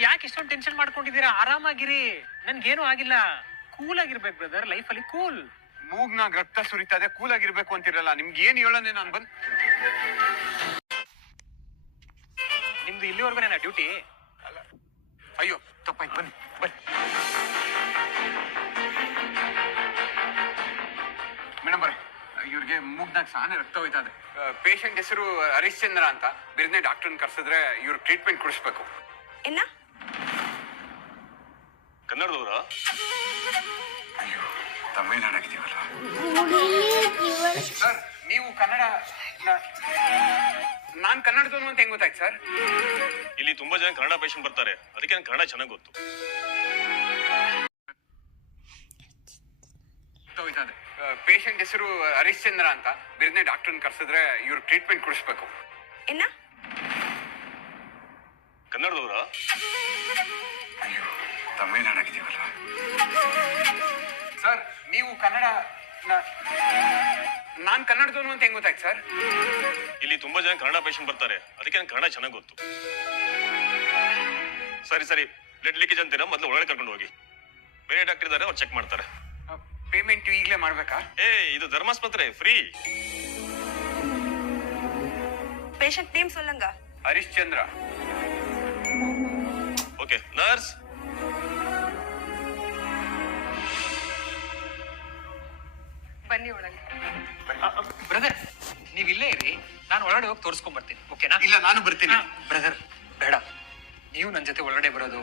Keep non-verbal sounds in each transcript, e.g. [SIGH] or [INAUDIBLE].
ನೀವ್ ಯಾಕೆ ಇಷ್ಟೊಂದು ಟೆನ್ಷನ್ ಮಾಡ್ಕೊಂಡಿದ್ದೀರಾ? ಆರಾಮಾಗಿರಿ. ನನ್ಗೇನು ಆಗಿಲ್ಲ. ಕೂಲ್ ಆಗಿರ್ಬೇಕು ಬ್ರದರ್ ಲೈಫ್ ಅಲ್ಲಿ ಕೂಲ್. ಮೂಗ್ನಾಗ ರಕ್ತ ಇದೆ ಕೂಲ್ ಆಗಿರ್ಬೇಕು ಅಂತಿರಲ್ಲ. ನಿಮ್ಗೆ ಏನ್ ಹೇಳೋಣ ನಾನು ಬಂದ್ ನಿಮ್ದು ಇಲ್ಲಿವರೆಗೂ ನನ್ನ ಡ್ಯೂಟಿ ಅಯ್ಯೋ ತಪ್ಪಾಯ್ತು. ಬನ್ನಿ ಬನ್ನಿ. ಮೇಡಮ್ ಬರ ಇವ್ರಿಗೆ ಮೂಗ್ನಾಗ ಸಾನೆ ರಕ್ತ ಹೋಯ್ತಾ ಇದೆ ಪೇಷಂಟ್ ಹೆಸರು ಹರಿಶ್ಚಂದ್ರ ಅಂತ. ಬೇರೆ ಡಾಕ್ಟರ್ನ ಕರ್ಸಿದ್ರೆ ಇವ್ರ ಟ್ರೀಟ್ಮೆಂಟ್ ಕೊಡಿಸ್ಬೇಕು. ಎನ್ನ ಕನ್ನಡದವರ? ಅಯ್ಯೋ ತಮಿಳ್ನಾಡಾಗಿದ್ದೀವಲ್ಲ. ಸರ್ ನೀವು ಕನ್ನಡ ನಾನ್ ಕನ್ನಡದವನು ಅಂತ ಹೆಂಗ್ ಗೊತ್ತಾಯ್ತು ಸರ್? ಇಲ್ಲಿ ತುಂಬಾ ಜನ ಕನ್ನಡ ಪೇಷಂಟ್ ಬರ್ತಾರೆ. ಅದಕ್ಕೆ ನಂಗೆ ಕನ್ನಡ ಚೆನ್ನಾಗಿ ಗೊತ್ತು. ಪೇಷಂಟ್ ಹೆಸರು ಹರಿಶ್ಚಂದ್ರ ಅಂತ. ಬೇರೆ ಡಾಕ್ಟರ್ನ ಕರ್ಸಿದ್ರೆ ಇವ್ರು ಟ್ರೀಟ್ಮೆಂಟ್ ಕೊಡಿಸ್ಬೇಕು. ಎನ್ನ ಕನ್ನಡದವರ? ಅಯ್ಯೋ ತಮಿಳ್ನಾಡಾಗಿದ್ದೀವಲ್ಲ. ಸರ್ ನೀವು ಕನ್ನಡ ನಾನ್ ಕನ್ನಡದವನು ಅಂತ ಹೆಂಗ್ ಗೊತ್ತಾಯ್ತು ಸರ್? ಇಲ್ಲಿ ತುಂಬಾ ಜನ ಕನ್ನಡ ಪೇಷಂಟ್ ಬರ್ತಾರೆ. ಅದಕ್ಕೆ ನಂಗೆ ಕನ್ನಡ ಚೆನ್ನಾಗಿ ಗೊತ್ತು. ಸರಿ ಸರಿ. ಬ್ಲಡ್ ಲೀಕೇಜ್ ಅಂತೀರಾ? ಮೊದಲು ಒಳಗಡೆ ಕರ್ಕೊಂಡು ಹೋಗಿ. ಬೇರೆ ಡಾಕ್ಟರ್ ಇದ್ದಾರೆ ಅವ್ರು ಚೆಕ್ ಮಾಡ್ತಾರೆ. ಪೇಮೆಂಟ್ ಈಗಲೇ ಮಾಡ್ಬೇಕಾ? ಏ ಇದು ಧರ್ಮಾಸ್ಪತ್ರೆ free patient name ಸೊಲ್ಲಂಗ? Harish Chandra okay nurse? ಬನ್ನಿ ಒಳಗೆ. ಬ್ರದರ್ ನೀವ್ ಇಲ್ಲೇ ಇರಿ. ನಾನು ಒಳಗಡೆ ಹೋಗಿ ತೋರಿಸ್ಕೊಂಡ್ ಬರ್ತೀನಿ ಓಕೆನಾ? ಇಲ್ಲ ನಾನು ಬರ್ತೀನಿ. ಬ್ರದರ್ ಬೇಡ. ನೀವು ನನ್ನ ಜೊತೆ ಒಳಗಡೆ ಬರೋದು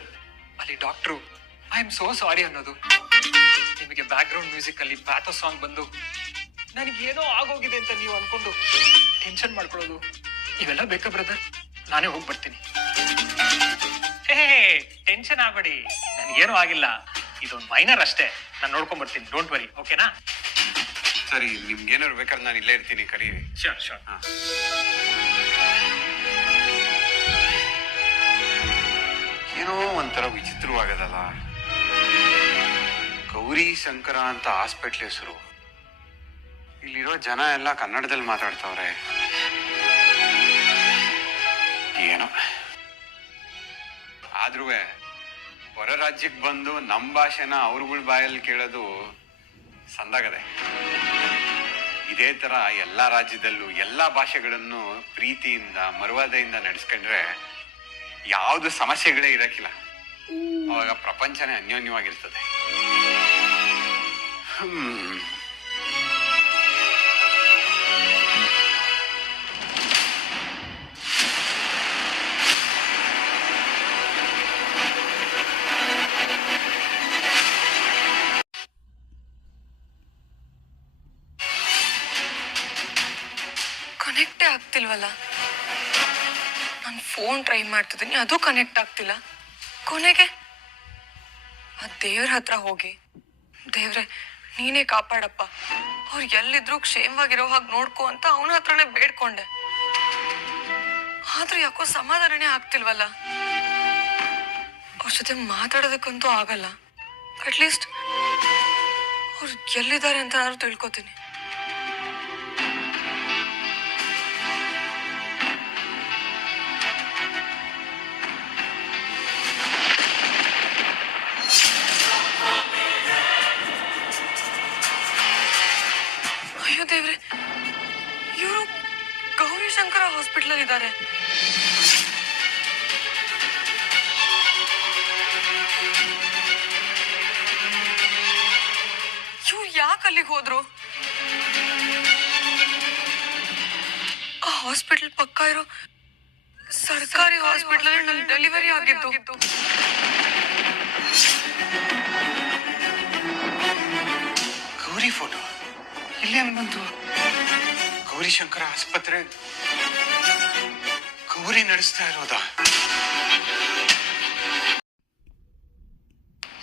ಅಲ್ಲಿ doctor I am so sorry ಅನ್ನೋದು. ನಿಮಗೆ ಬ್ಯಾಕ್ ಗ್ರೌಂಡ್ ಮ್ಯೂಸಿಕ್ ಅಲ್ಲಿ ಪ್ಯಾಥೋ ಸಾಂಗ್ ಬಂದು ನನಗೆ ಏನೋ ಆಗೋಗಿದೆ ಅಂತ ನೀವು ಅನ್ಕೊಂಡು ಟೆನ್ಷನ್ ಮಾಡ್ಕೊಳ್ಳೋದು ಇವೆಲ್ಲ ಬೇಕಾ ಬ್ರದರ್? ನಾನೇ ಹೋಗಿ ಬರ್ತೀನಿ. ಹೇ ಟೆನ್ಷನ್ ಆಗಬೇಡಿ. ನನಗೇನು ಆಗಿಲ್ಲ. ಇದೊಂದು ಮೈನರ್ ಅಷ್ಟೇ. ನಾನು ನೋಡ್ಕೊಂಡ್ ಬರ್ತೀನಿ. ಡೋಂಟ್ ವರಿ ಓಕೆನಾ ಸರಿ ನಿಮ್ಗೆ ಏನಾದ್ರು ಬೇಕಾದ್ರೆ ನಾನು ಇಲ್ಲೇ ಇರ್ತೀನಿ. ಕರೀರಿ. ಶೋರ್ ಶೋರ್ ಹಾ. ಏನೋ ಒಂಥರ ವಿಚಿತ್ರವಾಗದಲ್ಲ? ಗೌರಿ ಶಂಕರ ಅಂತ ಹಾಸ್ಪಿಟ್ಲ್ ಹೆಸರು. ಇಲ್ಲಿರೋ ಜನ ಎಲ್ಲ ಕನ್ನಡದಲ್ಲಿ ಮಾತಾಡ್ತಾವ್ರೆ. ಆದ್ರೂ ಹೊರ ರಾಜ್ಯಕ್ಕೆ ಬಂದು ನಮ್ಮ ಭಾಷೆನ ಅವ್ರಗಳ ಬಾಯಲ್ಲಿ ಕೇಳೋದು ಸಂದಾಗದೆ. ಇದೇ ತರ ಎಲ್ಲ ರಾಜ್ಯದಲ್ಲೂ ಎಲ್ಲ ಭಾಷೆಗಳನ್ನು ಪ್ರೀತಿಯಿಂದ ಮರ್ವಾದೆಯಿಂದ ನಡೆಸ್ಕೊಂಡ್ರೆ ಯಾವ್ದು ಸಮಸ್ಯೆಗಳೇ ಇರಕ್ಕಿಲ್ಲ. ಅವಾಗ ಪ್ರಪಂಚನೇ ಅನ್ಯೋನ್ಯವಾಗಿರ್ತದೆ. ಹ್ಮ್. ಫೋನ್ ಟ್ರೈ ಮಾಡ್ತಿದ್ದೀನಿ, ಅದು ಕನೆಕ್ಟ್ ಆಗ್ತಿಲ್ಲ. ಕೊನೆಗೆ, ಆ ದೇವ್ರ ಹತ್ರ ಹೋಗಿ, ದೇವ್ರೆ, ನೀನೇ ಕಾಪಾಡಪ್ಪ. ಅವ್ರು ಎಲ್ಲಿದ್ರು ಕ್ಷೇಮವಾಗಿರೋ ಹಾಗೆ ನೋಡ್ಕೋ ಅಂತ ಅವನ ಹತ್ರನೇ ಬೇಡ್ಕೊಂಡೆ. ಆದ್ರೂ ಯಾಕೋ ಸಮಾಧಾನನೇ ಆಗ್ತಿಲ್ವಲ್ಲ? ಅವ್ರ ಜೊತೆ ಮಾತಾಡೋದಕ್ಕಂತೂ ಆಗಲ್ಲ. ಅಟ್ಲೀಸ್ಟ್ ಅವ್ರು ಎಲ್ಲಿದ್ದಾರೆ ಅಂತ ನಾನು ತಿಳ್ಕೊತೀನಿ. ಇವ್ರು ಯಾಕೆ ಅಲ್ಲಿಗೆ ಹೋದ್ರು? ಆ ಹಾಸ್ಪಿಟಲ್ ಪಕ್ಕ ಇರೋ ಸರ್ಕಾರಿ ಹಾಸ್ಪಿಟಲ್ ಅಲ್ಲಿ ಡೆಲಿವರಿ ಆಗಿದ್ದು. ಗೌರಿ ಫೋಟೋ ಇಲ್ಲೇ ಬಂತು. ಗೌರಿ ಶಂಕರ ಆಸ್ಪತ್ರೆ. ಗೌರಿ ನಡೆಸ್ತಾ ಇರೋದಾ?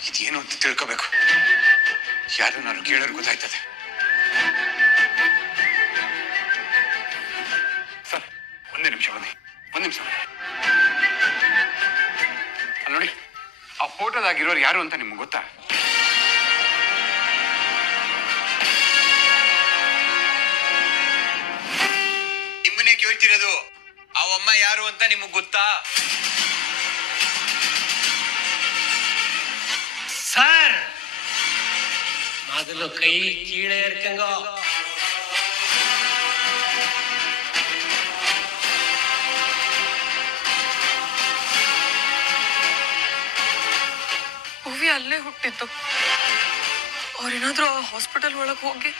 ಇದೇನು ಅಂತ ತಿಳ್ಕೋಬೇಕು. ಯಾರು ನಾನು ಕೇಳೋರು ಗೊತ್ತಾಯ್ತದೆ. ಸರ್, ಒಂದೇ ನಿಮಿಷ ಬನ್ನಿ. ಒಂದ್ ನಿಮಿಷ ನೋಡಿ, ಆ ಫೋಟೋದಾಗಿರೋರು ಯಾರು ಅಂತ ನಿಮ್ಗೆ ಗೊತ್ತಾ? ನಿಮ್ಮನ್ನೇ ಕೇಳ್ತಿರೋದು ಅವಮ್ಮ ಯಾರು ಅಂತ ನಿಮಗ್ ಗೊತ್ತಾ? ಸರ್! ಮೊದಲು ಕೈ ಕೀಳೇ ಇರ್ಕಂಗ. ಉವಿ ಅಲ್ಲೇ ಹುಟ್ಟಿತ್ತು ಅವ್ರೇನಾದ್ರೂ ಆ ಹಾಸ್ಪಿಟಲ್ ಒಳಗೆ ಹೋಗಿ?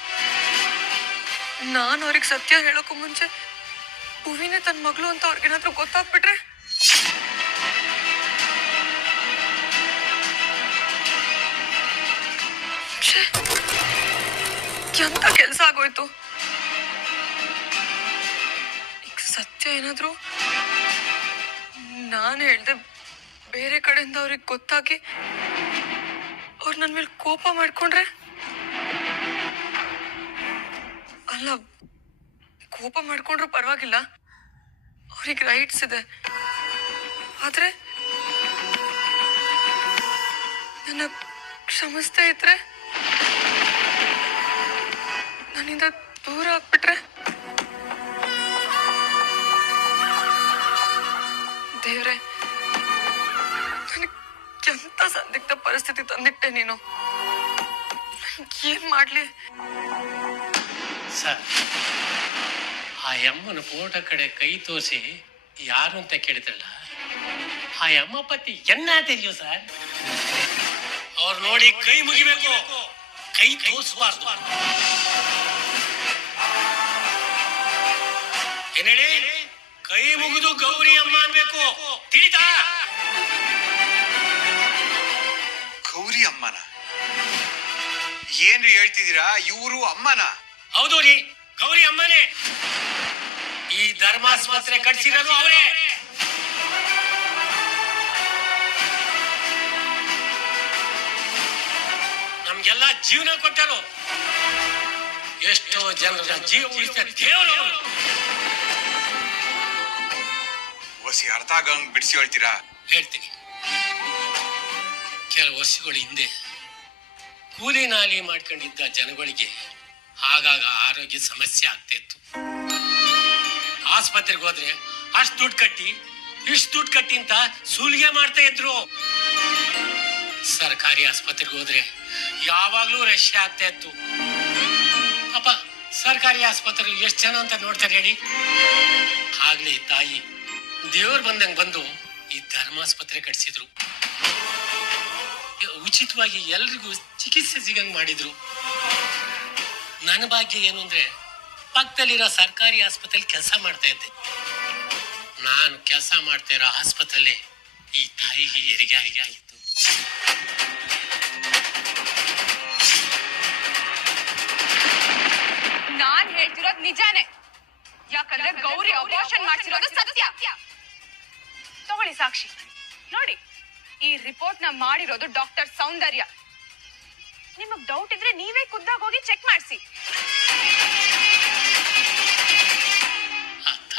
ನಾನು ಅವ್ರಿಗೆ ಸತ್ಯ ಹೇಳೋಕು ಮುಂಚೆ ಭುವಿನೇ ತನ್ನ ಮಗಳು ಅಂತ ಅವ್ರಿಗೇನಾದ್ರೂ ಗೊತ್ತಾಗ್ಬಿಟ್ರೆ? ಎಂತ ಕೆಲಸ ಆಗೋಯ್ತು? ಈಗ ಸತ್ಯ ಏನಾದ್ರು? ನಾನು ಹೇಳ್ದೆ ಬೇರೆ ಕಡೆಯಿಂದ ಅವ್ರಿಗೆ ಗೊತ್ತಾಗಿ ಅವ್ರು ನನ್ನ ಮೇಲೆ ಕೋಪ ಮಾಡ್ಕೊಂಡ್ರೆ? ಅಲ್ಲ ಕೋಪ ಮಾಡ್ಕೊಂಡ್ರು ಪರವಾಗಿಲ್ಲ. ಅವ್ರಿಗೆ ರೈಟ್ಸ್ ಇದೆ. ಆದ್ರೆ ನನ್ನ ಕ್ಷಮಿಸ್ತಾ ಇದ್ರೆ ನನ್ನಿಂದ ದೂರ ಆಗ್ಬಿಟ್ರೆ ದೇವ್ರೆ ಎಂತ ಸಂದಿಗ್ಧ ಪರಿಸ್ಥಿತಿ ತಂದಿಟ್ಟೆ ನೀನು? ಏನ್ ಮಾಡ್ಲಿ? ಸರ್ ಆ ಅಮ್ಮನ ಫೋಟೋ ಕಡೆ ಕೈ ತೋರಿಸಿ ಯಾರು ಅಂತ ಕೇಳಿದ್ರಲ್ಲ ಆ ಯಮ್ಮ ಪತಿ ಎನ್ನ ತಿಳಿಯೋ ಸರ್? ಅವ್ರು ನೋಡಿ ಕೈ ಮುಗಿಬೇಕು. ಕೈ ತೋರಿಸಬಾರ್ದು. ಏನ್ ಹೇಳಿ ಕೈ ಮುಗಿದು ಗೌರಿ ಅಮ್ಮ ಅನ್ಬೇಕು. ತಿಳಿತಾ? ಗೌರಿ ಅಮ್ಮನ? ಏನ್ರಿ ಹೇಳ್ತಿದ್ದೀರಾ? ಇವರು ಅಮ್ಮನ? ಹೌದು ರೀ ಗೌರಿ ಅಮ್ಮನೇ. ಧರ್ಮಾಸ್ಪತ್ರೆ ಕಟ್ಸಿರೋದು ಅವರೇ. ನಮ್ಗೆಲ್ಲ ಜೀವನ ಕೊಟ್ಟರು. ಎಷ್ಟೋ ಜನರ ಜೀವ ಉಳಿಸಿದ ದೇವರು. ಒಸಿ ಅರ್ಥ ಆಗಂಗ್ ಬಿಡಿಸಿ ಹೇಳ್ತೀರಾ? ಹೇಳ್ತೀನಿ. ಕೆಲವು ವರ್ಷಗಳ ಹಿಂದೆ ಕೂಲಿ ನಾಲಿ ಮಾಡ್ಕೊಂಡಿದ್ದ ಜನಗಳಿಗೆ ಆಗಾಗ ಆರೋಗ್ಯ ಸಮಸ್ಯೆ ಆಗ್ತಿತ್ತು ಆಸ್ಪತ್ರೆಗೆ ಹೋದ್ರೆ ಅಷ್ಟು ದುಡ್ಡು ಕಟ್ಟಿ, ಇಷ್ಟು ದುಡ್ಡು ಕಟ್ಟಿ ಅಂತ ಸುಲಿಗೆ ಮಾಡ್ತಾ ಇದ್ರು. ಸರ್ಕಾರಿ ಆಸ್ಪತ್ರೆಗೆ ಹೋದ್ರೆ ಯಾವಾಗ್ಲೂ ರಶ್ ಆಗ್ತಾ ಇತ್ತು. ಅಪ್ಪ, ಸರ್ಕಾರಿ ಆಸ್ಪತ್ರೆ ಎಷ್ಟು ಜನ ಅಂತ ನೋಡ್ತಾರೆ ಹೇಳಿ? ಆಗ್ಲಿ ತಾಯಿ ದೇವ್ರು ಬಂದಂಗ್ ಬಂದು ಈ ಧರ್ಮಾಸ್ಪತ್ರೆ ಕಟ್ಸಿದ್ರು. ಉಚಿತವಾಗಿ ಎಲ್ರಿಗೂ ಚಿಕಿತ್ಸೆ ಸಿಗಂಗ್ ಮಾಡಿದ್ರು. ನನ್ನ ಭಾಗ್ಯ ಏನು ಅಂದ್ರೆ ಪಕ್ಕದಲ್ಲಿರೋ ಸರ್ಕಾರಿ ಆಸ್ಪತ್ರೆಯಲ್ಲಿ ಕೆಲಸ ಮಾಡ್ತಾ ಇದ್ದೆ. ನಾನು ಕೆಲಸ ಮಾಡ್ತಾ ಇರೋ ಆಸ್ಪತ್ರೆ ಈ ತಾಯಿಗೆ ಹೆರಿಗೆ ಹೆರಿಗೆ ಆಗಿತ್ತು. ನಾನ್ ಹೇಳ್ತಿರೋದು ನಿಜಾನೇ. ಯಾಕಂದ್ರೆ ಗೌರಿ ಅಪಾರ್ಷನ್ ಮಾಡ್ತಿರೋದು ಸತ್ಯ. ತಗೊಳ್ಳಿ ಸಾಕ್ಷಿ. ನೋಡಿ, ಈ ರಿಪೋರ್ಟ್ನ ಮಾಡಿರೋದು ಡಾಕ್ಟರ್ ಸೌಂದರ್ಯ. ನಿಮಗ್ ಡೌಟ್ ಇದ್ರೆ ನೀವೇ ಖುದ್ದಾಗಿ ಹೋಗಿ ಚೆಕ್ ಮಾಡಿಸಿ.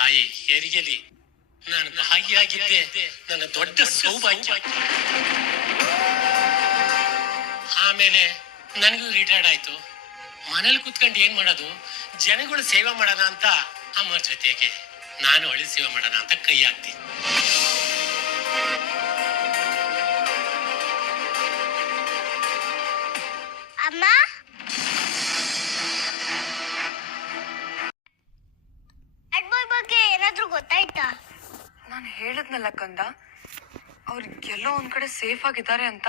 ತಾಯಿ ಹೆರಿಗೆಲಿ ನಾನು ಭಾಗಿಯಾಗಿದ್ದೆ. ನನ್ನ ದೊಡ್ಡ ಸೌಭಾಗ್ಯ. ಆಮೇಲೆ ನನಗೂ ರಿಟೈರ್ಡ್ ಆಯ್ತು. ಮನೇಲಿ ಕುತ್ಕೊಂಡು ಏನ್ ಮಾಡೋದು? ಜನಗಳು ಸೇವೆ ಮಾಡೋಣ ಅಂತ ಅಮ್ಮರ ಜೊತೆಗೆ. ನಾನು ಒಳ್ಳೆ ಸೇವೆ ಮಾಡೋಣ ಅಂತ ಕೈ ಹಾಕ್ತೀನಿ ಕಡೆ ಸೇಫ್ ಆಗಿದ್ದಾರೆ ಅಂತ?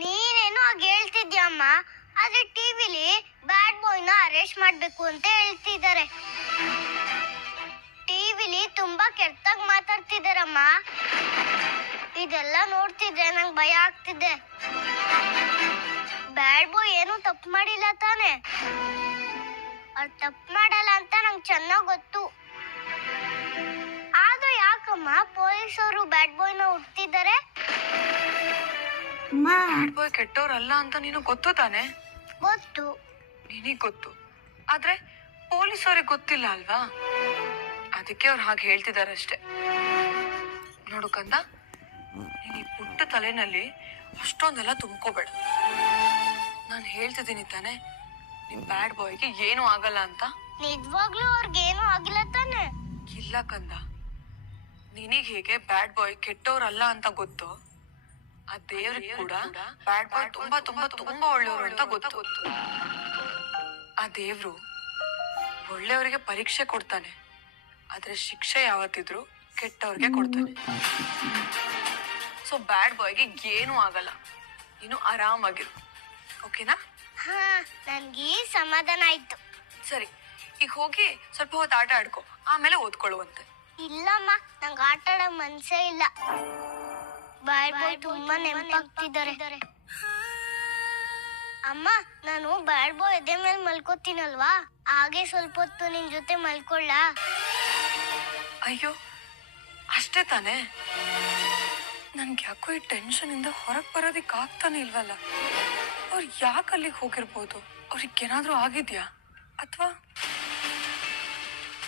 ನೀನೇನು ಆಗ ಹೇಳ್ತಿದ್ಯಾ ಅಮ್ಮ ಆದ್ರೆ ಟಿವಿಲಿ ಬ್ಯಾಡ್ ಬಾಯ್ನ ಅರೆಸ್ಟ್ ಮಾಡ್ಬೇಕು ಅಂತ ಹೇಳ್ತಿದ್ದಾರೆ. ಟಿವಿಲಿ ತುಂಬಾ ಕೆಟ್ಟಾಗಿ ಮಾತಾಡ್ತಿದ್ದಾರಮ್ಮ. ಇದೆಲ್ಲ ನೋಡ್ತಿದ್ರೆ ನಂಗೆ ಭಯ ಆಗ್ತಿದೆ. ಬ್ಯಾಡ್ ಬಾಯ್ ಏನು ತಪ್ಪು ಮಾಡಿಲ್ಲ ತಾನೆ. ಅವ್ರು ತಪ್ಪು ಮಾಡಲ್ಲ ಅಂತ ನಂಗೆ ಚೆನ್ನಾಗಿ ಗೊತ್ತು. ಆದ್ರೂ ಯಾಕಮ್ಮ ಪೊಲೀಸರು ಬ್ಯಾಡ್ ಬಾಯ್ನ ಹುಡ್ತಿದ್ದಾರೆ? ಬ್ಯಾಡ್ ಬಾಯ್ ಕೆಟ್ಟವ್ರಲ್ಲ ಅಂತ ನೀನು ಗೊತ್ತು ತಾನೆ? ಗೊತ್ತು. ನಿನಗ್ ಗೊತ್ತು. ಆದ್ರೆ ಪೊಲೀಸ್ ಅವ್ರಿಗೆ ಗೊತ್ತಿಲ್ಲ ಅಲ್ವಾ? ಅದಕ್ಕೆ ಅವ್ರು ಹಾಗೆ ಹೇಳ್ತಿದ್ದಾರೆ ಅಷ್ಟೇ. ನೋಡು ಕಂದ ನೀನ್ ಈ ಪುಟ್ಟ ತಲೆನಲ್ಲಿ ಅಷ್ಟೊಂದೆಲ್ಲ ತುಂಬ್ಕೋಬೇಡ. ನಾನು ಹೇಳ್ತಿದ್ದೀನಿ ತಾನೆ ನಿಮ್ ಬ್ಯಾಡ್ ಬಾಯ್ಗೆ ಏನೂ ಆಗಲ್ಲ ಅಂತ. ನಿಜವಾಗ್ಲೂ ಅವ್ರಿಗೇನು ಆಗಿಲ್ಲ ತಾನೆ? ಇಲ್ಲ ಕಂದ. ನಿನಗ್ ಹೇಗೆ ಬ್ಯಾಡ್ ಬಾಯ್ ಕೆಟ್ಟವ್ರಲ್ಲ ಅಂತ ಗೊತ್ತು? ಆ ದೇವ್ರಿಗೆ ಕೂಡ ಬ್ಯಾಡ್ ಬಾಯ್ ತುಂಬಾ ತುಂಬಾ ತುಂಬಾ ಒಳ್ಳೆಯವರು ಅಂತ ಗೊತ್ತು. ಆ ದೇವ್ರು ಒಳ್ಳೆಯವರಿಗೆ ಪರೀಕ್ಷೆ ಕೊಡ್ತಾನೆ. ಆದ್ರೆ ಶಿಕ್ಷೆ ಯಾವತ್ತಿದ್ರು ಕೆಟ್ಟವ್ರಿಗೆ ಕೊಡ್ತಾನೆ. ಸೊ ಬ್ಯಾಡ್ ಬಾಯ್ಗೆ ಏನೂ ಆಗಲ್ಲ. ನೀನು ಆರಾಮಾಗಿರು. ಓಕೆನಾ ಹಾ ನನ್ಗೆ ಸಮಾಧಾನ ಆಯ್ತು. ಸರಿ ಈಗ ಹೋಗಿ ಸ್ವಲ್ಪ ಹೊತ್ತು ಆಟ ಆಡ್ಕೊ. ಆಮೇಲೆ ಓದ್ಕೊಳ್ಳುವಂತೆ. ಇಲ್ಲಮ್ಮ ನಂಗೆ ಆಟ ಆಡೋ ಮನ್ಸೇ ಇಲ್ಲ. ಬಾಯ್ ತುಂಬಾ ನೆನಪಾಗ್ತಿದ್ದಾರೆ. ಅಮ್ಮ, ನಾನು ಬಾಯ್ ಎದೆ ಮೇಲೆ ಮಲ್ಕೋತೀನಲ್ವಾ? ಹಾಗೆ ಸ್ವಲ್ಪ ಹೊತ್ತು ನಿನ್ ಜೊತೆ ಮಲ್ಕೊಳ್ಳ ಅಯ್ಯೋ, ಅಷ್ಟೇ ತಾನೇ? ನನ್ಗೆ ಯಾಕೋ ಈ ಟೆನ್ಷನ್ ಇಂದ ಹೊರಗೆ ಬರೋದಿಕ್ ಆಗ್ತಾನೆ ಇಲ್ವಲ್ಲ? ಅವ್ರು ಯಾಕೆ ಅಲ್ಲಿಗೆ ಹೋಗಿರ್ಬೋದು? ಅವ್ರಿಗೆ ಏನಾದ್ರೂ ಆಗಿದ್ಯಾ? ಅಥವಾ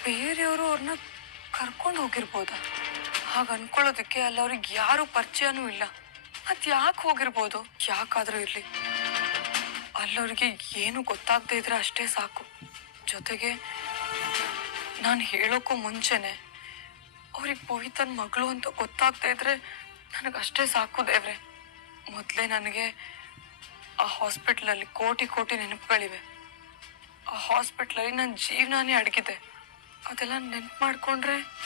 ಬೇರೆಯವರು ಅವ್ರನ್ನ ಕರ್ಕೊಂಡು ಹೋಗಿರ್ಬೋದಾ? ಹಾಗ ಅನ್ಕೊಳ್ಳೋದಕ್ಕೆ ಅಲ್ಲಿ ಅವ್ರಿಗೆ ಯಾರು ಪರಿಚಯನೂ ಇಲ್ಲ. ಅದ್ ಯಾಕೆ ಹೋಗಿರ್ಬೋದು? ಯಾಕಾದ್ರೂ ಇರ್ಲಿ. ಅಲ್ಲವ್ರಿಗೆ ಏನು ಗೊತ್ತಾಗದೇ ಇದ್ರೆ ಅಷ್ಟೇ ಸಾಕು. ಜೊತೆಗೆ ನಾನು ಹೇಳೋಕ್ಕೂ ಮುಂಚೆನೆ ಅವ್ರಿಗೆ ಪವಿತನ್ ಮಗಳು ಅಂತ ಗೊತ್ತಾಗ್ತಾ ಇದ್ರೆ ನನಗಷ್ಟೇ ಸಾಕು ದೇವ್ರೆ. ಮೊದಲೇ ನನಗೆ ಆ ಹಾಸ್ಪಿಟ್ಲಲ್ಲಿ ಕೋಟಿ ಕೋಟಿ ನೆನಪುಗಳಿವೆ. ಆ ಹಾಸ್ಪಿಟ್ಲಲ್ಲಿ ನನ್ನ ಜೀವನಾನೇ ಅಡಗಿದೆ. ಅದೆಲ್ಲ ನೆನ್ಪು ಮಾಡ್ಕೊಂಡ್ರೆ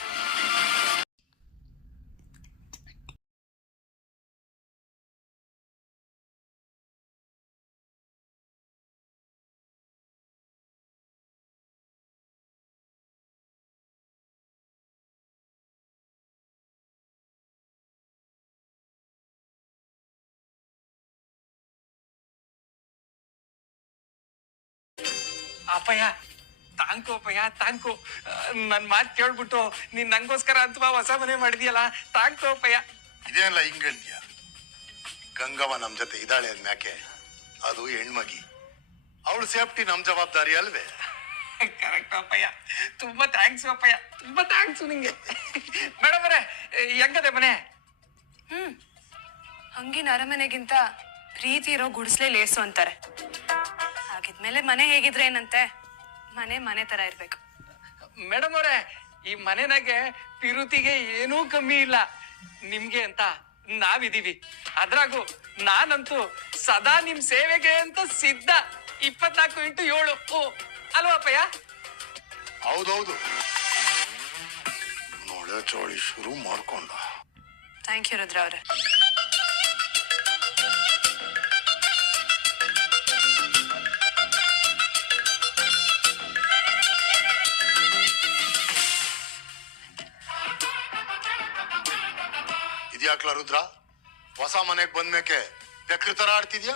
ಅಪ್ಪಯ್ಯ ತಾಂಕು ಅಪ್ಪಯ್ಯ ತಾಂಕು ನನ್ ಮಾತು ಕೇಳ್ಬಿಟ್ಟು ನೀನ್ ನಂಗೋಸ್ಕರ ಅಥವಾ ಹೊಸ ಮನೆ ಮಾಡಿದ್ಯಲ್ಲ ತಾಂಕು ಅಪ್ಪಯ್ಯ. ಇದೇನಲ್ಲ ಹಿಂಗ್ ಹೇಳ್ತೀಯ ಗಂಗವ್ವ ನಮ್ ಜೊತೆ ಇದ್ದಾಳೆ ಅಂದ್ಮ್ಯಾಕೆ? ಅದು ಹೆಣ್ಮಗಿ. ಅವಳು ಸೇಫ್ಟಿ ನಮ್ ಜವಾಬ್ದಾರಿ ಅಲ್ವೇ? ಕರೆಕ್ಟ್ ಅಪ್ಪಯ್ಯ. ತುಂಬಾ ಥ್ಯಾಂಕ್ಸ್ ಅಪ್ಪಯ್ಯ. ತುಂಬಾ ಥ್ಯಾಂಕ್ಸ್ ನಿಂಗೆ. ಮೇಡಮ್ ಅವರೇ ಹೆಂಗದೆ ಮನೆ? ಹ್ಮ್. ಹಂಗಿನ ಅರಮನೆಗಿಂತ ಪ್ರೀತಿ ಇರೋ ಗುಡಿಸ್ಲೇ ಲೇಸು ಅಂತಾರೆ. ಹಾಗಿದ್ಮೇಲೆ ಮನೆ ಹೇಗಿದ್ರೆ ಏನಂತೆ? ಮನೆ ಮನೆ ತರ ಇರ್ಬೇಕು. ಮೇಡಮ್ ಅವರೇ ಈ ಮನೆನಾಗೆ ಪಿರುತಿಗೆ ಏನೂ ಕಮ್ಮಿ ಇಲ್ಲ. ನಿಮ್ಗೆ ಅಂತ ನಾವಿದೀವಿ. ಅದ್ರಾಗೂ ನಾನಂತೂ ಸದಾ ನಿಮ್ ಸೇವೆಗೆ ಅಂತ ಸಿದ್ಧ. ಇಪ್ಪತ್ನಾಲ್ಕು ಇಂಟು ಏಳು. ಓ ಅಲ್ವಾ ಅಪ್ಪಯ್ಯ? ಹೌದೌದು. ನೋಡ ಚೋಳಿ ಶುರು ಮಾಡ್ಕೊಂಡ. ಥ್ಯಾಂಕ್ ಯು ರುದ್ರ ಅವ್ರೆ ಇದ್ಯಾಕ್ಲ ರುದ್ರ? ಹೊಸ ಮನೆಗ್ ಬಂದ್ಮೇಕೆ ಬೆಕ್ರ ತರ ಆಡ್ತಿದ್ಯಾ?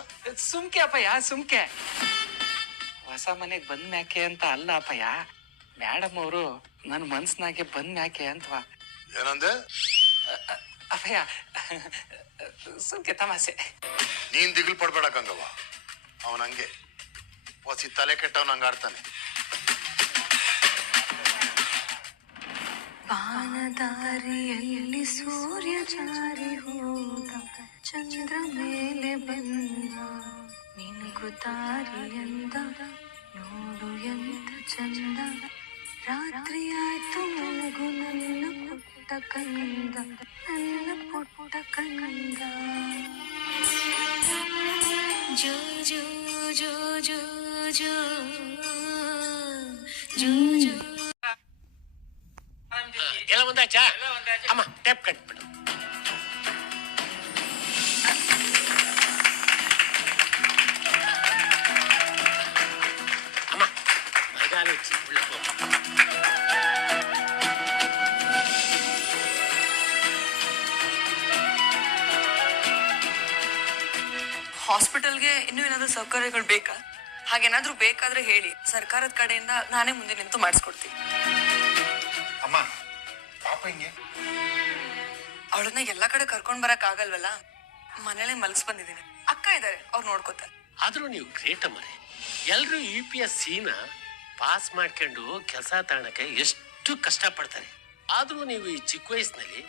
ಸುಮ್ಕೆ ಅಪ್ಪಯ್ಯ ಸುಮ್ಕೆ. ಹೊಸ ಮನೆಗ್ ಬಂದ್ ಮ್ಯಾಕೆ ಅಂತ ಅಲ್ಲ ಅಪ್ಪಯ್ಯ. ಮೇಡಮ್ ಅವರು ನನ್ನ ಮನ್ಸ್ನಾಗೆ ಬಂದ್ ಮ್ಯಾಕೆ ಅಂತವಾ ಏನಂದೆ? ಅಪ್ಪಯ್ಯ ಸುಮ್ಕೆ ತಮಾಸೆ ನೀನ್ ದಿಗಿಲ್ ಪಡ್ಬೇಡ ಗಂಗವ್ವ. ಅವನ್ ಹಂಗೆ. ಹೊಸಿ ತಲೆ ಕೆಟ್ಟವನ್ ಹಂಗ ಆಡ್ತಾನೆ ಬಾನದಾರಿಯಲ್ಲಿ ಸೂರ್ಯ ಜಾರಿ ಹೋದ ಚಂದ್ರ ಮೇಲೆ ಬಂದ ಮಿನುಗುತ್ತಾರಿಯಂದ ನೋಡು ಎಂತ ಚಂದ ರಾತ್ರಿ ಆಯ್ತು ಮಲಗು ನನ್ನ ಪುಟ್ಟ ಕಂದ ನನ್ನ ಪುಟ್ಟ ಕಂದ ಜೋ ಜೋ ಜೋ ಜೋ ಜೋ ಜೋ ಜೋ ಎಲ್ಲ ಒಂದಾಚಾ ಅಮ್ಮ ಟೇಪ್ ಕಟ್ಬಿಡು ಹಾಸ್ಪಿಟಲ್ಗೆ ಇನ್ನೂ ಏನಾದ್ರೂ ಸೌಕರ್ಯಗಳು ಬೇಕಾ? ಹಾಗೇನಾದ್ರೂ ಬೇಕಾದ್ರೆ ಹೇಳಿ. ಸರ್ಕಾರದ ಕಡೆಯಿಂದ ನಾನೇ ಮುಂದೆ ನಿಂತು ಮಾಡಿಸ್ಕೊಡ್ತೀನಿ. ಹಿಂಗೆ ಅವಳನ್ನ ಎಲ್ಲಾ ಕಡೆ ಕರ್ಕೊಂಡ್ ಬರಕ್ ಆಗಲ್ವಲ್ಲ? ಮನೇಲೆ ಮಲ್ಸ್ ಬಂದಿದ್ದೀನಿ ಅಕ್ಕ ಇದ್ದಾರೆ ಅವ್ರು ನೋಡ್ಕೋತಾರೆ. ಆದ್ರೂ ನೀವು ಗ್ರೇಟ್ ಅಮ್ಮರೆ ಎಲ್ಲರೂ ಯು ಪಿ ಎಸ್ ಸಿನ ಪಾಸ್ ಮಾಡ್ಕೊಂಡು ಕೆಲಸ ತಾಣಕ್ಕೆ ಎಷ್ಟು ಕಷ್ಟಪಡ್ತಾರೆ. ಆದ್ರೂ ನೀವು ಈ ಚಿಕ್ಕ ವಯಸ್ಸಿನಲ್ಲಿ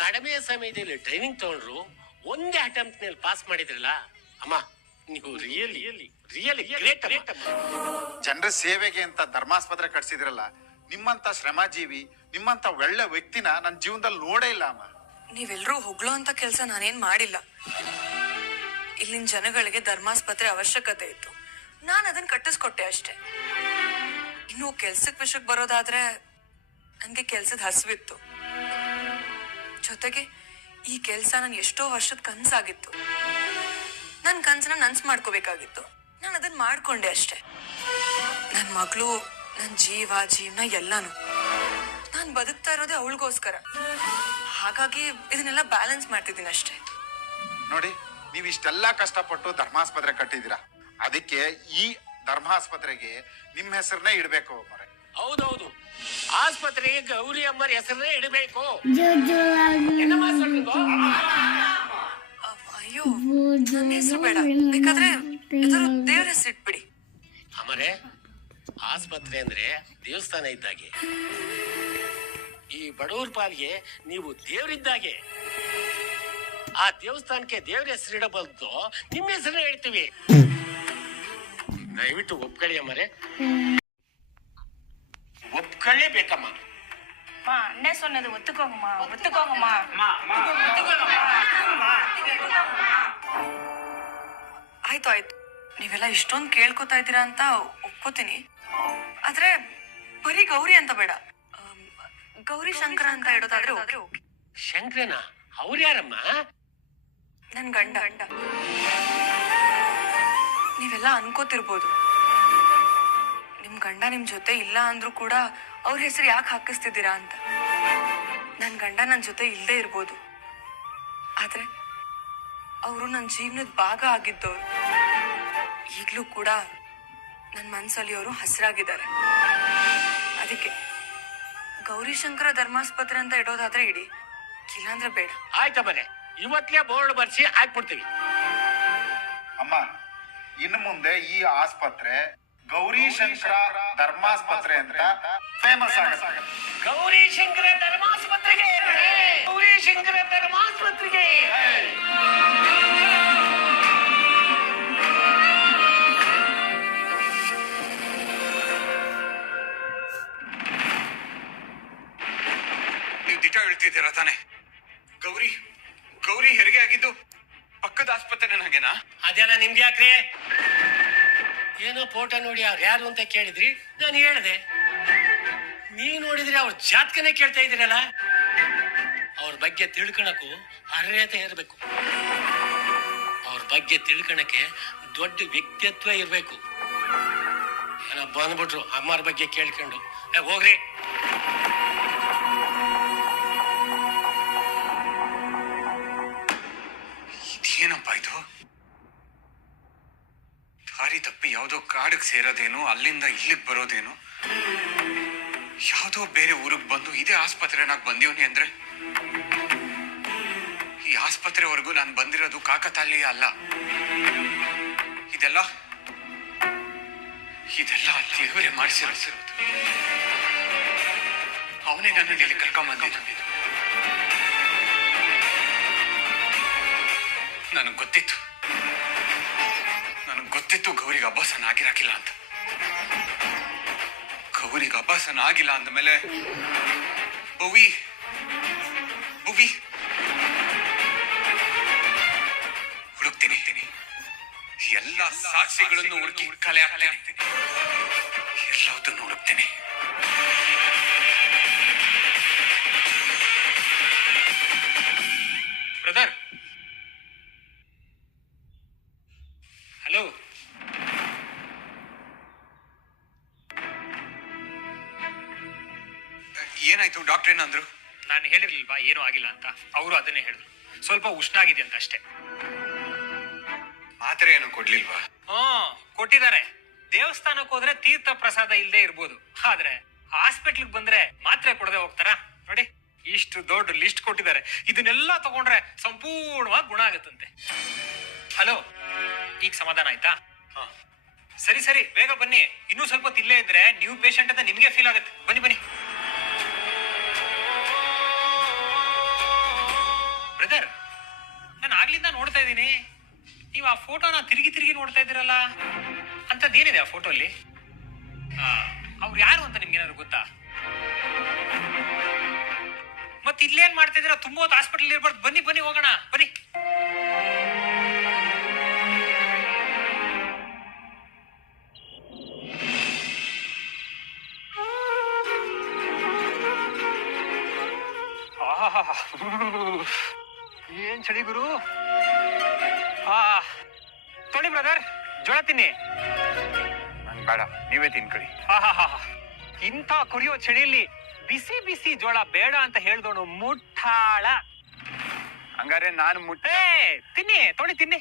ಕಡಿಮೆ ಸಮಯದಲ್ಲಿ ಟ್ರೈನಿಂಗ್ ತಗೊಂಡ್ರು ಒಂದೇ ಅಟೆಂಪ್ಟ್ನಲ್ಲಿ ಪಾಸ್ ಮಾಡಿದ್ರಲ್ಲ ಅಮ್ಮ ನೀವು ರಿಯಲಿ ರಿಯಲಿ ಗ್ರೇಟ್ ಜನರ ಸೇವೆಗೆ ಅಂತ ಧರ್ಮಾಸ್ಪತ್ರೆ ಕಟ್ಸಿದ್ರಲ್ಲ ನಿಮ್ಮಂತ ಶ್ರಮಜೀವಿ, ನಿಮ್ಮಂತ ಒಳ್ಳೆ ವ್ಯಕ್ತಿನ ನನ್ನ ಜೀವನದಲ್ಲಿ ನೋಡೇ ಇಲ್ಲ ಅಮ್ಮ. ನೀವೆಲ್ಲರೂ ಹೊಗಳೋ ಅಂತ ಕೆಲಸ ನಾನೇನ್ ಮಾಡಿಲ್ಲ. ಇಲ್ಲಿನ ಜನಗಳಿಗೆ ಧರ್ಮಾಸ್ಪತ್ರೆ ಅವಶ್ಯಕತೆ ಇತ್ತು. ನಾನು ಅದನ್ನ ಕಟ್ಟಿಸ್ಕೊಟ್ಟೆ ಅಷ್ಟೇ. ಇನ್ನು ಕೆಲ್ಸಕ್ಕೆ ವಿಷಯಕ್ಕೆ ಬರೋದಾದ್ರೆ ನನಗೆ ಕೆಲ್ಸದ ಹಸಿವಿತ್ತು. ಜೊತೆಗೆ ಈ ಕೆಲಸ ನನ್ ಎಷ್ಟೋ ವರ್ಷದ ಕನ್ಸಾಗಿತ್ತು. ನನ್ನ ಕನ್ಸನ್ನ ನನ್ಸ್ ಮಾಡ್ಕೋಬೇಕಾಗಿತ್ತು. ನಾನು ಅದನ್ನ ಮಾಡ್ಕೊಂಡೆ ಅಷ್ಟೇ. ನನ್ನ ಮಗಳು ನನ್ನ ಜೀವ ಜೀವನ ಎಲ್ಲಾನು. ನಾನು ಬದುಕ್ತಾ ಇರೋದೇ ಅವಳಿಗೋಸ್ಕರ. ಹಾಗಾಗಿ ಇದನ್ನೆಲ್ಲ ಬ್ಯಾಲೆನ್ಸ್ ಮಾಡ್ತಿದ್ದೀನಿ ಅಷ್ಟೇ. ನೋಡಿ ನೀವು ಇಷ್ಟೆಲ್ಲ ಕಷ್ಟಪಟ್ಟು ಧರ್ಮಾಸ್ಪತ್ರೆ ಕಟ್ಟಿದ್ದೀರಾ. ಅದಕ್ಕೆ ಈ ಧರ್ಮಾಸ್ಪತ್ರೆಗೆ ನಿಮ್ಮ ಹೆಸರನ್ನೇ ಇಡಬೇಕು ಮರೆ. ಹೌದೌದು. ಆಸ್ಪತ್ರೆಗೆ ಗೌರಿ ಅಮ್ಮರ ಹೆಸರನ್ನೇ ಇಡಬೇಕು. ಅವ್- ಅಯ್ಯೋ ನನ್ನ ಹೆಸರು ಬೇಡ. ಬೇಕಾದ್ರೆ ಯಾವ್ದಾದ್ರು ದೇವ್ರ ಹೆಸರು ಇಟ್ಬಿಡಿ. ಅಮರೆ ಆಸ್ಪತ್ರೆ ಅಂದ್ರೆ ದೇವಸ್ಥಾನ ಇದ್ದಾಗೆ ಈ ಬಡವ್ರ ಪಾಲಿಗೆ ನೀವು ದೇವರಿದ್ದಾಗೆ ಆ ದೇವಸ್ಥಾನಕ್ಕೆ ದೇವ್ರ ಹೆಸರು ಇಡಬಲ್ದು ನಿಮ್ಮ ಹೆಸರನ್ನ ಹೇಳ್ತೀವಿ ದಯವಿಟ್ಟು ಒಪ್ಕೊಳ್ಳಿ ಅಮ್ಮರೆ ಒಪ್ಕೊಳ್ಳೇಬೇಕಮ್ಮ மா அண்ணே சொன்னது ஒத்துக்கோங்கம்மா ஒத்துக்கோங்கம்மா ಆಯ್ತು ಆಯ್ತು ನೀವೆಲ್ಲ ಇಷ್ಟೊಂದು ಕೇಳ್ಕೊತಾ ಇದ್ದೀರಾ ಅಂತ ಒಪ್ಕೋತೀನಿ ಆದ್ರೆ ಬರೀ ಗೌರಿ ಅಂತ ಬೇಡ. ಗೌರಿ ಶಂಕರ ಅಂತ ಇಡೋದಾದ್ರೆ ಓಕೆ. ಶಂಕರನ? ಅವ್ರು ಯಾರಮ್ಮ? ನನ್ ಗಂಡ. ಗಂಡ ನೀವೆಲ್ಲ ಅನ್ಕೋತಿರ್ಬೋದು. ನಿಮ್ ಗಂಡ ನಿಮ್ ಜೊತೆ ಇಲ್ಲ ಅಂದ್ರೂ ಕೂಡ ಅವ್ರ ಹೆಸರು ಯಾಕೆ ಹಾಕಿಸ್ತಿದ್ದೀರಾ ಅಂತ. ನನ್ ಗಂಡ ನನ್ ಜೊತೆ ಇಲ್ಲದೆ ಇರ್ಬೋದು. ಆದ್ರೆ ಅವರು ನನ್ನ ಜೀವನದ ಭಾಗ ಆಗಿದ್ದವ್ರು. ಈಗಲೂ ಕೂಡ ನನ್ನ ಮನ್ಸಲ್ಲಿ ಅವರು ಹಸಿರಾಗಿದ್ದಾರೆ. ಅದಕ್ಕೆ ಗೌರಿಶಂಕರ ಧರ್ಮಾಸ್ಪತ್ರೆ ಅಂತ ಇಡೋದಾದ್ರೆ ಇಡಿ. ಇಲ್ಲಾಂದ್ರೆ ಬೇಡ. ಆಯ್ತಮ್ಮನೆ ಇವತ್ತೇ ಬೋರ್ಡ್ ಬರ್ಸಿ ಹಾಕ್ಬಿಡ್ತೀವಿ. ಅಮ್ಮ ಇನ್ನು ಮುಂದೆ ಈ ಆಸ್ಪತ್ರೆ ಗೌರಿ ಶಂಕರ ಧರ್ಮಾಸ್ಪತ್ರೆ ಅಂತ ಫೇಮಸ್ ಆಗುತ್ತೆ. ಗೌರಿ ಶಂಕರ ಧರ್ಮಾಸ್ಪತ್ರೆಗೆ. ಗೌರಿ ಶಂಕರ ಧರ್ಮಾಸ್ಪತ್ರೆಗೆ. ನೀವು ತಾನೆ? ಗೌರಿ ಗೌರಿ ಹೆರಿಗೆ ಆಗಿದ್ದು ಪಕ್ಕದ ಆಸ್ಪತ್ರೆ ಹಾಗೇನಾ? ಅದೆಲ್ಲ ನಿಮ್ಗೆ ಯಾಕ್ರಿ? ಏನೋ ಫೋಟೋ ನೋಡಿ ಅವ್ರು ಯಾರು ಅಂತ ಕೇಳಿದ್ರಿ, ನಾನು ಹೇಳಿದೆ. ನೀವು ನೋಡಿದ್ರೆ ಅವ್ರ ಜಾತಕನೇ ಕೇಳ್ತಾ ಇದ್ದೀರಲ್ಲ? ಅವ್ರ ಬಗ್ಗೆ ತಿಳ್ಕೊಳಕ್ಕೂ ಅರ್ಹತೆ ಇರಬೇಕು. ಅವ್ರ ಬಗ್ಗೆ ತಿಳ್ಕೊಳಕ್ಕೆ ದೊಡ್ಡ ವ್ಯಕ್ತಿತ್ವ ಇರಬೇಕು. ಏನೋ ಬಂದ್ಬಿಟ್ರು ಅಮ್ಮರ ಬಗ್ಗೆ ಕೇಳ್ಕೊಂಡು. ಹೋಗ್ರಿ. ಇದು ದಾರಿ ತಪ್ಪಿ ಯಾವುದೋ ಕಾಡಿಗೆ ಸೇರೋದೇನು, ಅಲ್ಲಿಂದ ಇಲ್ಲಿಗೆ ಬರೋದೇನು? ಯಾವುದೋ ಬೇರೆ ಊರಿಗೆ ಬಂದು ಇದೇ ಆಸ್ಪತ್ರೆನಾಗ ಬಂದಿವನಿ ಅಂದ್ರೆ? ಈ ಆಸ್ಪತ್ರೆವರೆಗೂ ನಾನು ಬಂದಿರೋದು ಕಾಕತಾಳೀಯ ಅಲ್ಲ. ಇದೆಲ್ಲ? ಇದೆಲ್ಲ ದೇವರೇ ಮಾಡಿಸಿರೋದು. ಅವನೇ ನನ್ನ ಇಲ್ಲಿ ಕರ್ಕೊಂಬಂದಿದ್ದು. ನನಗೆ ಗೊತ್ತಿತ್ತು. ನನಗೆ ಗೊತ್ತಿತ್ತು ಗೌರಿಗೆ ಅಭಾಸನ ಆಗಿರಾಕಿಲ್ಲ ಅಂತ. ಗೌರಿಗೆ ಅಭಾಸನ ಆಗಿಲ್ಲ ಅಂದಮೇಲೆ ಭುವಿ ಭುವಿ ಹುಡುಕ್ತೀನಿ. ಎಲ್ಲ ಸಾಕ್ಷಿಗಳನ್ನು ಹುಡುಕಿ ಕಲೆ ಹಾಕ್ತೀನಿ ಎಲ್ಲವುದನ್ನು ಹುಡುಕ್ತೀನಿ. ಹೇಳಿರ್ಲಿಲ್ವಾ ಏನೂ ಆಗಿಲ್ಲ ಅಂತ? ಅವರು ಅದನ್ನೇ ಹೇಳಿದ್ರು. ಸ್ವಲ್ಪ ಉಷ್ಣ ಆಗಿದೆ ಅಂತ ಅಷ್ಟೇ. ಮಾತ್ರೆ ಏನು ಕೊಡ್ಲಿಲ್ವಾ? ಹ್ಮ್ ಕೊಟ್ಟಿದ್ದಾರೆ. ದೇವಸ್ಥಾನಕ್ಕೆ ಹೋದ್ರೆ ತೀರ್ಥ ಪ್ರಸಾದ ಇಲ್ಲದೆ ಇರ್ಬೋದು. ಆದ್ರೆ ಹಾಸ್ಪಿಟ್ಲಿಗೆ ಬಂದ್ರೆ ಮಾತ್ರೆ ಕೊಡದೆ ಹೋಗ್ತಾರಾ? ನೋಡಿ ಇಷ್ಟು ದೊಡ್ಡ ಲಿಸ್ಟ್ ಕೊಟ್ಟಿದ್ದಾರೆ. ಇದನ್ನೆಲ್ಲ ತಗೊಂಡ್ರೆ ಸಂಪೂರ್ಣವಾಗಿ ಗುಣ ಆಗುತ್ತಂತೆ. ಹಲೋ ಈಗ ಸಮಾಧಾನ ಆಯ್ತಾ? ಹ. ಸರಿ ಸರಿ ಬೇಗ ಬನ್ನಿ. ಇನ್ನೂ ಸ್ವಲ್ಪ ಇಲ್ಲೇ ಇದ್ರೆ ನೀವು ಪೇಷಂಟ್ ಅಂತ ನಿಮ್ಗೆ ಫೀಲ್ ಆಗುತ್ತೆ. ಬನ್ನಿ ಬನ್ನಿ. ನೋಡ್ತಾ ಇದ್ದೀನಿ. ನೀವು ಆ ಫೋಟೋನ ತಿರುಗಿ ತಿರುಗಿ ನೋಡ್ತಾ ಇದ್ದೀರಲ್ಲ? ಅಂತದ್ದೇನಿದೆ ಆ ಫೋಟೋಲ್ಲಿ? ಅವ್ರು ಯಾರು ಅಂತ ನಿಮ್ಗೇನಾದ್ರು ಗೊತ್ತಾ? ಮತ್ತೆ ಇಲ್ಲೇನ್ ಮಾಡ್ತಿದ್ದೀರಾ ತುಂಬಾ ಹೊತ್ತು ಹಾಸ್ಪಿಟಲ್ ಇರ್ಬಾರ್ದು. ಬನ್ನಿ ಬನ್ನಿ, ಹೋಗೋಣ. ಬನ್ನಿ. ತೊಳಿ ಬ್ರದರ್ ಜೋಳ ತಿನ್ನಿ. ನಂಗೆ ಬೇಡ ನೀವೇ ತಿನ್ಕೊಳ್ಳಿ. ಆಹಾಹಾಹಾ. ಇಂಥ ಕುಡಿಯೋ ಚಳಿಯಲ್ಲಿ ಬಿಸಿ ಬಿಸಿ ಜೋಳ ಬೇಡ ಅಂತ ಹೇಳ್ದೋನು ಮುಟ್ಟಾಳ. ಹಂಗಾರೆ ನಾನು ಮುಟ್ಟ ಏ ತಿನ್ನಿ ತೊಳಿ ತಿನ್ನಿ.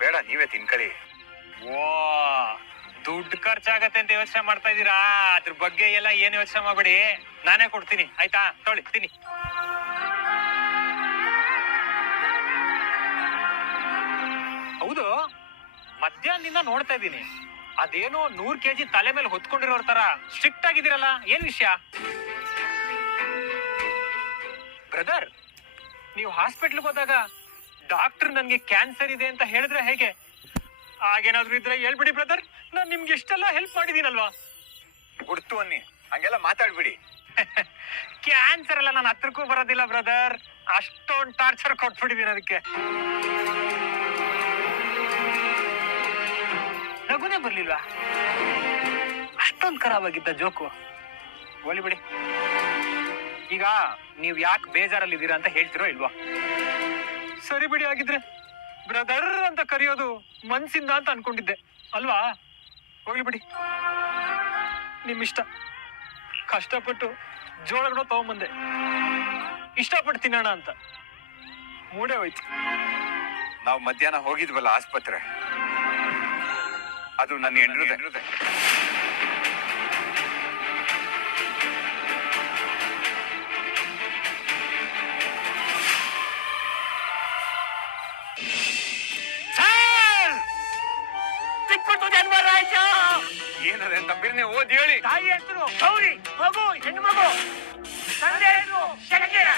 ಬೇಡ ನೀವೇ ತಿನ್ಕೊಳ್ಳಿ. ಓ ದುಡ್ಡು ಖರ್ಚಾಗತ್ತೆ ಅಂತ ಯೋಚನೆ ಮಾಡ್ತಾ ಇದ್ದೀರಾ? ಅದ್ರ ಬಗ್ಗೆ ಎಲ್ಲ ಏನ್ ಯೋಚನೆ ಮಾಡ್ಬೇಡಿ. ನಾನೇ ಕೊಡ್ತೀನಿ. ಆಯ್ತಾ? ತೊಳಿ ತಿನ್ನಿ. ಹೌದು. ಮಧ್ಯಾಹ್ನದಿಂದ ನೋಡ್ತಾ ಇದ್ದೀನಿ. ಅದೇನೋ ನೂರ್ ಕೆಜಿ ತಲೆ ಮೇಲೆ ಹೊತ್ಕೊಂಡಿರೋ ತರ ಸ್ಟ್ರಿಕ್ಟ್ ಆಗಿದ್ದೀರಲ್ಲ ಏನ್ ವಿಷಯ? ಬ್ರದರ್ ನೀವು ಹಾಸ್ಪಿಟ್ಲ್ಗೆ ಹೋದಾಗ ಡಾಕ್ಟರ್ ನನ್ಗೆ ಕ್ಯಾನ್ಸರ್ ಇದೆ ಅಂತ ಹೇಳಿದ್ರೆ ಹೇಗೆ? ಹಾಗೇನಾದ್ರೂ ಇದ್ರೆ ಹೇಳ್ಬಿಡಿ ಬ್ರದರ್ ನಾನ್ ನಿಮ್ಗೆ ಇಷ್ಟೆಲ್ಲ ಹೆಲ್ಪ್ ಮಾಡಿದೀನಲ್ವಾ ಗುರ್ತು ಅನ್ನಿ ಹಂಗೆಲ್ಲ ಮಾತಾಡ್ಬಿಡಿ. [LAUGHS] ಕ್ಯಾನ್ಸರ್ ಎಲ್ಲ ನಾನು ಹತ್ರಕ್ಕೂ ಬರೋದಿಲ್ಲ ಬ್ರದರ್ ಅಷ್ಟೊಂದು ಟಾರ್ಚರ್ ಕೊಟ್ಬಿಟ್ಟಿದ್ದೀನಿ ಅದಕ್ಕೆ. ನಗುನೇ ಬರ್ಲಿಲ್ವಾ? ಅಷ್ಟೊಂದು ಖರಾಬ್ ಆಗಿದ್ದ ಜೋಕು. ಹೋಲಿ ಬಿಡಿ. ಈಗ ನೀವ್ ಯಾಕೆ ಬೇಜಾರಲ್ಲಿದ್ದೀರಾ ಅಂತ ಹೇಳ್ತಿರೋ ಇಲ್ವಾ? ಸರಿ ಬಿಡಿ ಆಗಿದ್ರೆ ಬ್ರದರ್ ಅಂತ ಕರೆಯೋದು ಮನ್ಸಿಂದ ಅಂತ ಅನ್ಕೊಂಡಿದ್ದೆ. ಅಲ್ವಾ? ಹೋಗಿ ಬಿಡಿ. ನಿಮ್ಮಿಷ್ಟ. ಕಷ್ಟಪಟ್ಟು ಜೋಳಗಳು ತಗೊಂಬಂದೆ. ಇಷ್ಟಪಟ್ಟು ತಿನ್ನೋಣ ಅಂತ. ಮೂಡೇ ಹೋಯ್ತು. ನಾವು ಮಧ್ಯಾಹ್ನ ಹೋಗಿದ್ವಲ್ಲ ಆಸ್ಪತ್ರೆ. ಅದು ನನ್ನ ಜನ್ಮರಾಜ ಏನದೆ ಅಂತ ಬಿರ್ನೆ ಓದಿ ಹೇಳಿ. ತಾಯಿ ಹೆಸರು ಗೌರಿ ಮಗು ಹೆಣ್ಣು ಮಗು. ತಂದೆ ಹೆಸರು ಶಂಕರ